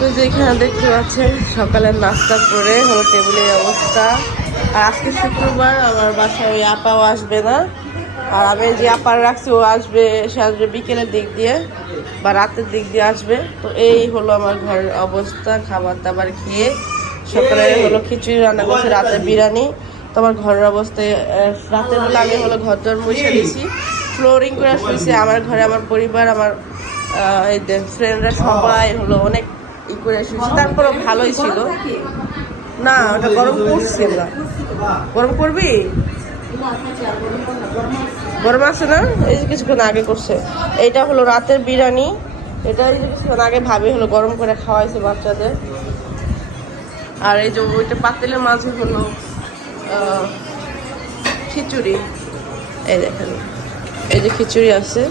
তো যেখানে দেখতে পাচ্ছেন সকালের নাস্তা করে হলো টেবিলের অবস্থা। আর আজকে শুক্রবার আমার বাসায় ওই আপাও আসবে না। আর আমি যে আপার রাখছি ও আসবে সে আসবে বিকেলের দিক দিয়ে বা রাতের দিক দিয়ে আসবে। তো এই হলো আমার ঘরের অবস্থা খাবার দাবার খেয়ে। সকালে হলো খিচুড়ি রান্না করছে রাতে বিরিয়ানি। তো আমার ঘরের অবস্থায় রাতের বেলা আমি হলো ঘর দর মুছে দিয়েছি ফ্লোরিং করে শুয়েছি আমার ঘরে আমার পরিবার আমার এই ফ্রেন্ডরা সবাই হলো অনেক ই করে শুয়েছি তারপরেও ভালোই ছিল। না, ওটা গরম করছে না গরম করবি গরম আছে না? এই যে কিছুক্ষণ আগে করছে। এইটা হলো রাতের বিরিয়ানি। এটা কিছুক্ষণ আগে ভাবি হলো গরম করে খাওয়াইছে বাচ্চাদের। আর এই যে ওইটা পাতিলের মাঝে হলো খিচুড়ি। এই দেখেন। এই যে খিচুড়ি আছে।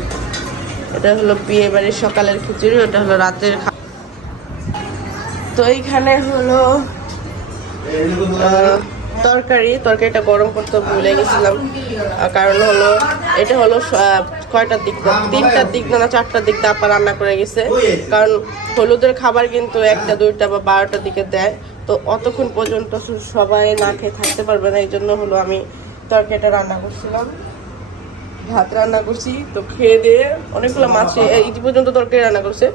এটা হলো বিয়ে বাড়ির সকালের খিচুড়ি, ওটা হলো রাতের তো এইখানে হলো তরকারি। তরকারিটা গরম করতে ভুলে গেছিলাম। কারণ হলো, এটা হলো কয়টার দিক? তিনটার দিক না চারটার দিক আপা রান্না করে গেছে। কারণ হলুদের খাবার কিন্তু একটা, দুইটা বা বারোটার দিকে দেয়। তো অতক্ষণ পর্যন্ত সবাই না খেয়ে থাকতে পারবে না। এই জন্য হলো আমি তরকারিটা রান্না করছিলাম। ভাত রান্না করছি। তো খেয়ে দিয়ে অনেকগুলো মাছ এই পর্যন্ত তরকারি রান্না করছে।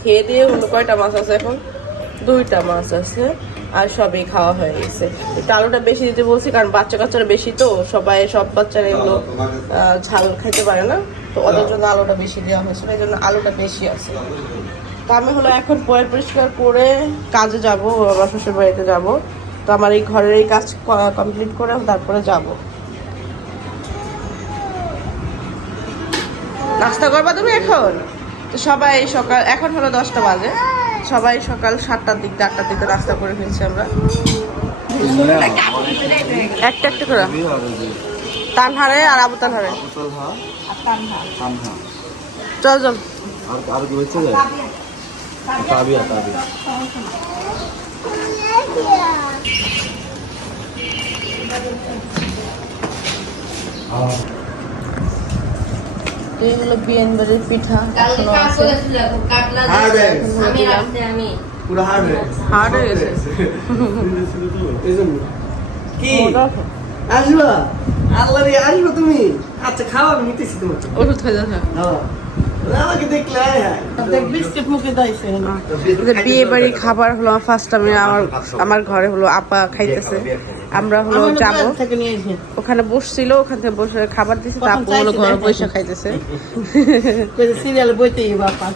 খেয়ে দিয়ে হলো কয়টা মাছ আছে এখন? দুইটা মাছ আছে আর সবই খাওয়া হয়ে গেছে। একটু আলুটা বেশি দিতে বলছি কারণ বাচ্চা কাচ্চারা বেশি তো সবাই সব বাচ্চারা এগুলো ঝাল খেতে পারে না। তো ওদের জন্য আলুটা বেশি দেওয়া হয়েছিল এই জন্য আলুটা বেশি আছে। তো আমি হলো এখন পয় পরিষ্কার করে কাজে যাব আমার শ্বশুর বাড়িতে যাব। তো আমার এই ঘরের এই কাজ কমপ্লিট করে তারপরে যাব। নাস্তা করবা তুমি এখন? তো সবাই সকাল এখন হলো দশটা বাজে। সবাই সকাল সাতটার দিক দিয়ে আটটার দিকে নাস্তা করে ফেলছি আমরা। একটা একটা করে। তানহারে আর আবু তানহারে। চল চল। আর কি বেঁচে যায় তাবিয়া তাবিয়া। এই হলো বিয়েন বাড়ির পিঠা হার্ড হয়ে গেছে কি। আসবা? আল্লাহ আসবা তুমি? আচ্ছা খাওয়া আমি নিতেছি তোমার ওষুধ খাই যাচ্ছে বিয়ে বাড়ির খাবার হলো ফার্স্ট আমি আমার আমার ঘরে হলো আপা খাইতেছে। আমরা হলো যাব। ওখানে বসছিল ওখান থেকে বসে খাবার দিছে তো আপু হলো ঘরে বসে খাইতেছে। সিরিয়াল বইতেই বাপা।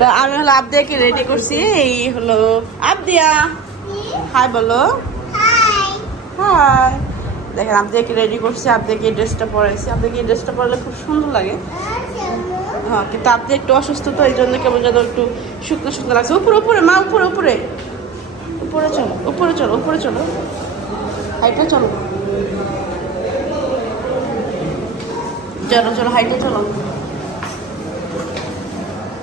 তো আমি হলো আবদিয়াকে রেডি করছি এই হলো আবদিয়া। হাই বলো। হাই দেখেন আবদিয়াকে রেডি করছি আবদিয়াকে ড্রেসটা পরাইছি। আবদিয়াকে ড্রেসটা পরালে খুব সুন্দর লাগে। হ্যাঁ কিন্তু আপনি একটু অসুস্থ তো, এই জন্য কেমন যেন একটু শুকনো শুকনো লাগছে। উপরে উপরে, মা, উপরে উপরে। উপরে চলো উপরে চলো উপরে চলো। হাইটে চলো। চলো চলো হাইটে চলো।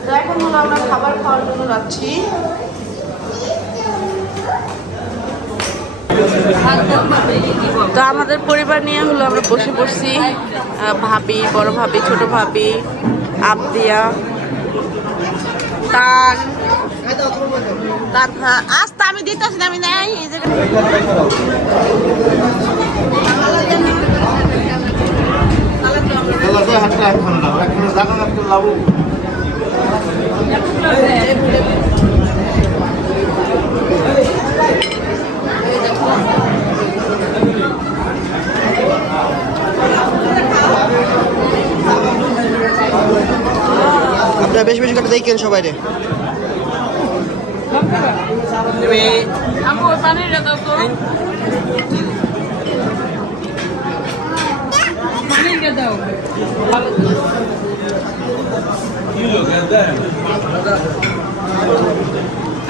তো এখন হলো আমরা খাবার খাওয়ার জন্য যাচ্ছি। তো আমাদের পরিবার নিয়ে হলো আমরা বসে আহ, ভাবি বড় ভাবি ছোট ভাবি আবদিয়া তান আস্তে আমি দিতেছি না, আমি নাই এই জায়গায় হাতটা এখন এখন জানা না লাভ বেশি বেশি করে দেখেন সবাই রে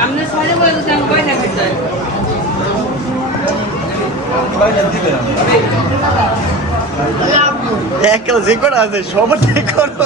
আপনি বলে কয়টা খেতে এক কিলো যে করে আছে সবার যে করো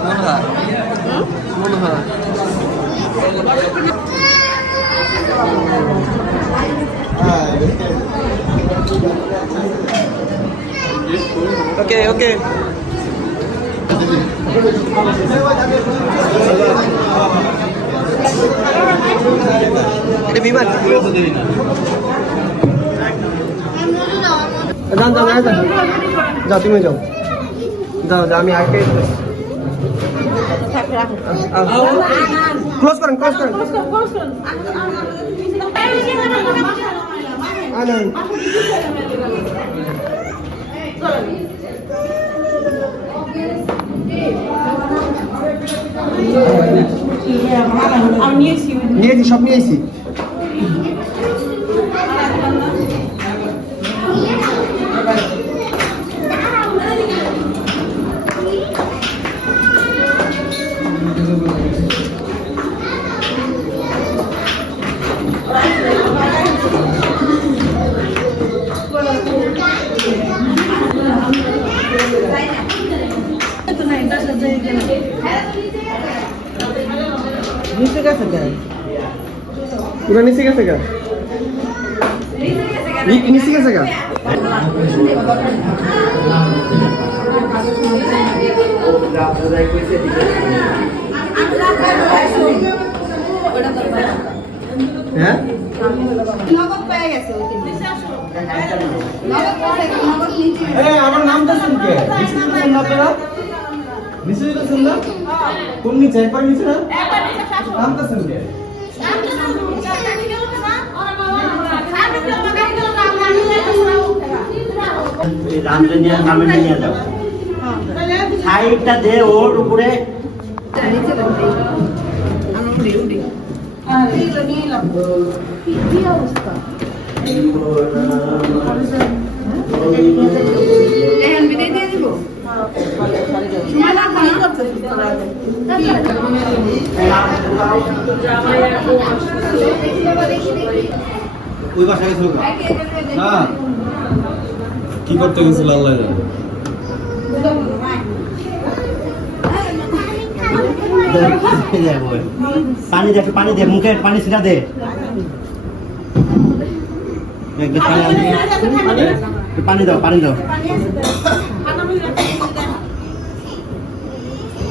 মনে হয় মনে হয় ওকে ওকে এটা বিমান যাও যাও যাও যাও তুমি যাও যাও যাও আমি আগে ক্লোজ করেন ক্লোজ করেন নিয়েছি সব নিয়েছি। নিচে গেছে কেন? পুরো নিচে গেছে গা? নি- নিচে গেছে গা? হ্যাঁ? আমার নাম তো শুনকে আপনারা? নিচে দিতেছেন না কোন নিচে? একবার নিচে না? নাম তো শুনকে রামচন্দ্রের নামে নিয়ে যাও। সাইডটা দে ওর উপরে। ওই বাসায় গেছিল না। কি করতে গেছিল আল্লাহ পানি দে পানি দে মুখে পানি ছিটা দে। পানি? দাও পানি দাও।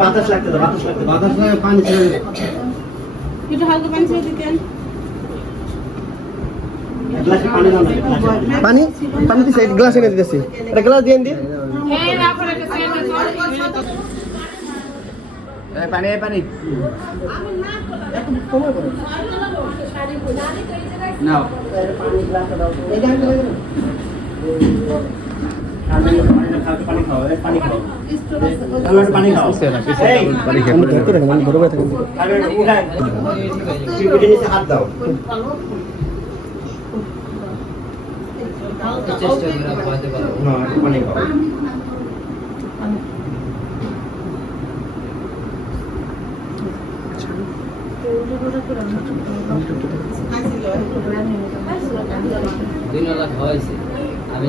বাতাস লাগতে দাও বাতাস লাগতে বাতাস পানি ছেড়ে একটু হালকা পানি ছেড়ে দিতেন। পানি পানি। পানি? পানি দিছে গ্লাস এনে দিতেছি। এটা গ্লাস দিয়ে না পানি পানি। নাও। পানি খাও, পানি খাও এই পানি খাও তাহলে একটু পানি খাও এই, আমি ধরতে রাখেন আমি ধরে থাকেন তাহলে একটু উঠায়। চিরকুটির নিচে হাত দাও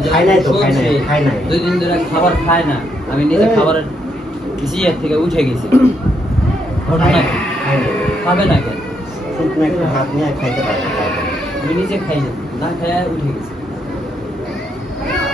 খাই খাই খাই। দুই দিন ধরে খাবার খায় না আমি নিজে খাবারের ইসিয়ার থেকে উঠে গেছি? খাই। খাবে না কেন? আমি নিজে খাই না না খায় উঠে গেছি।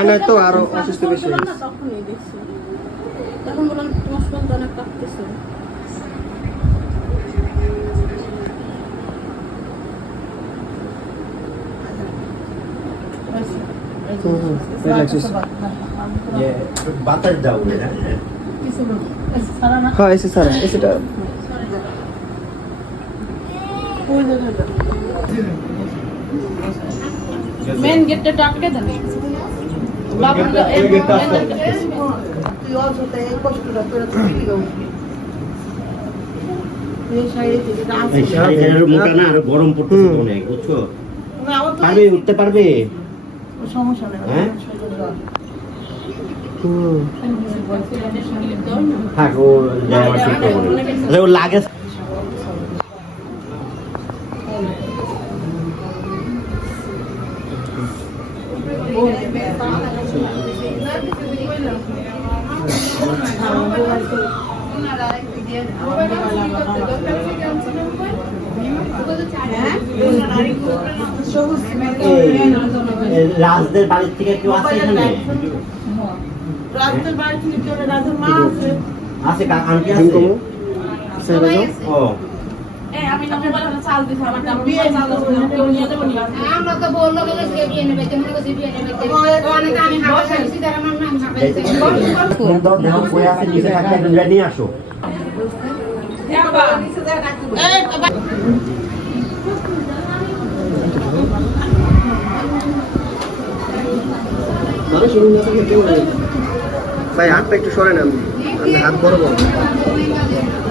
না তো আরও অসুস্থ বেশি হয়ে গেছে। তখনই দেখছি তখন বললাম তোমার সন্তান অনেক কাঁপতেছে বাতাস দাও হ্যাঁ এসে স্যার এসেটা মেন গেটটা টাপকে দেন গরম পড়তেছে অনেক বুঝছ পারবে উঠতে পারবে সমস্যা নেই? থাক ও লাগে রাজদের বাড়ির থেকে কেউ আছে এখানে? রাতের বাড়ি থেকে চলে রাতের মা আছে। আছে কা- আন্টি আছে? ও। আমরা তো বলল বিয়ে নেবে তেমন বিয়ে নেবে আমি নিয়ে আসো ভাই হাতটা একটু সরে নেন আমি হাত বড় বড়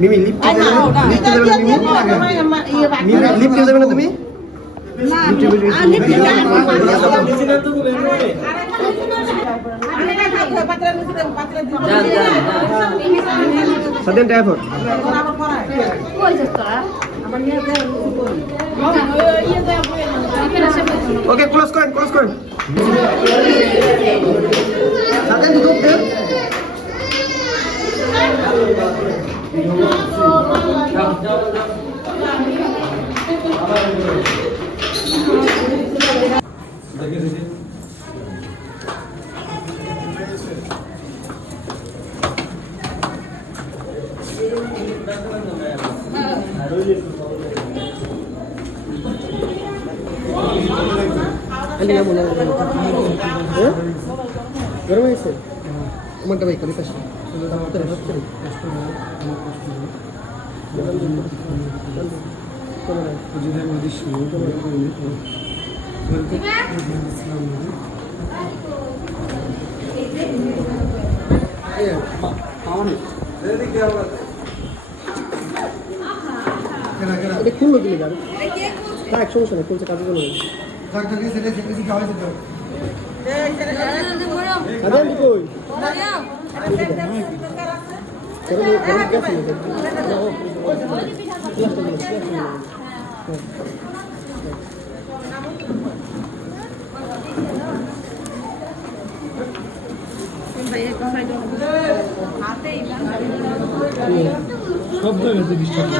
মিমি লিফট আই না না মিমি মিমি লিফট দেবে না তুমি সাদেন ড্রাইভার ওকে ক্লোজ করেন ক্লোজ করেন সাদেন ঢুক দেন হ্যাঁ? গরম হয়েছে আমারটা ভাই করি পাশে খুললো দিলে গাড়ি থাক সমস্যা নেই খুলছে কাজে চলে কই সব জায়গাতে ডিস্টার্ব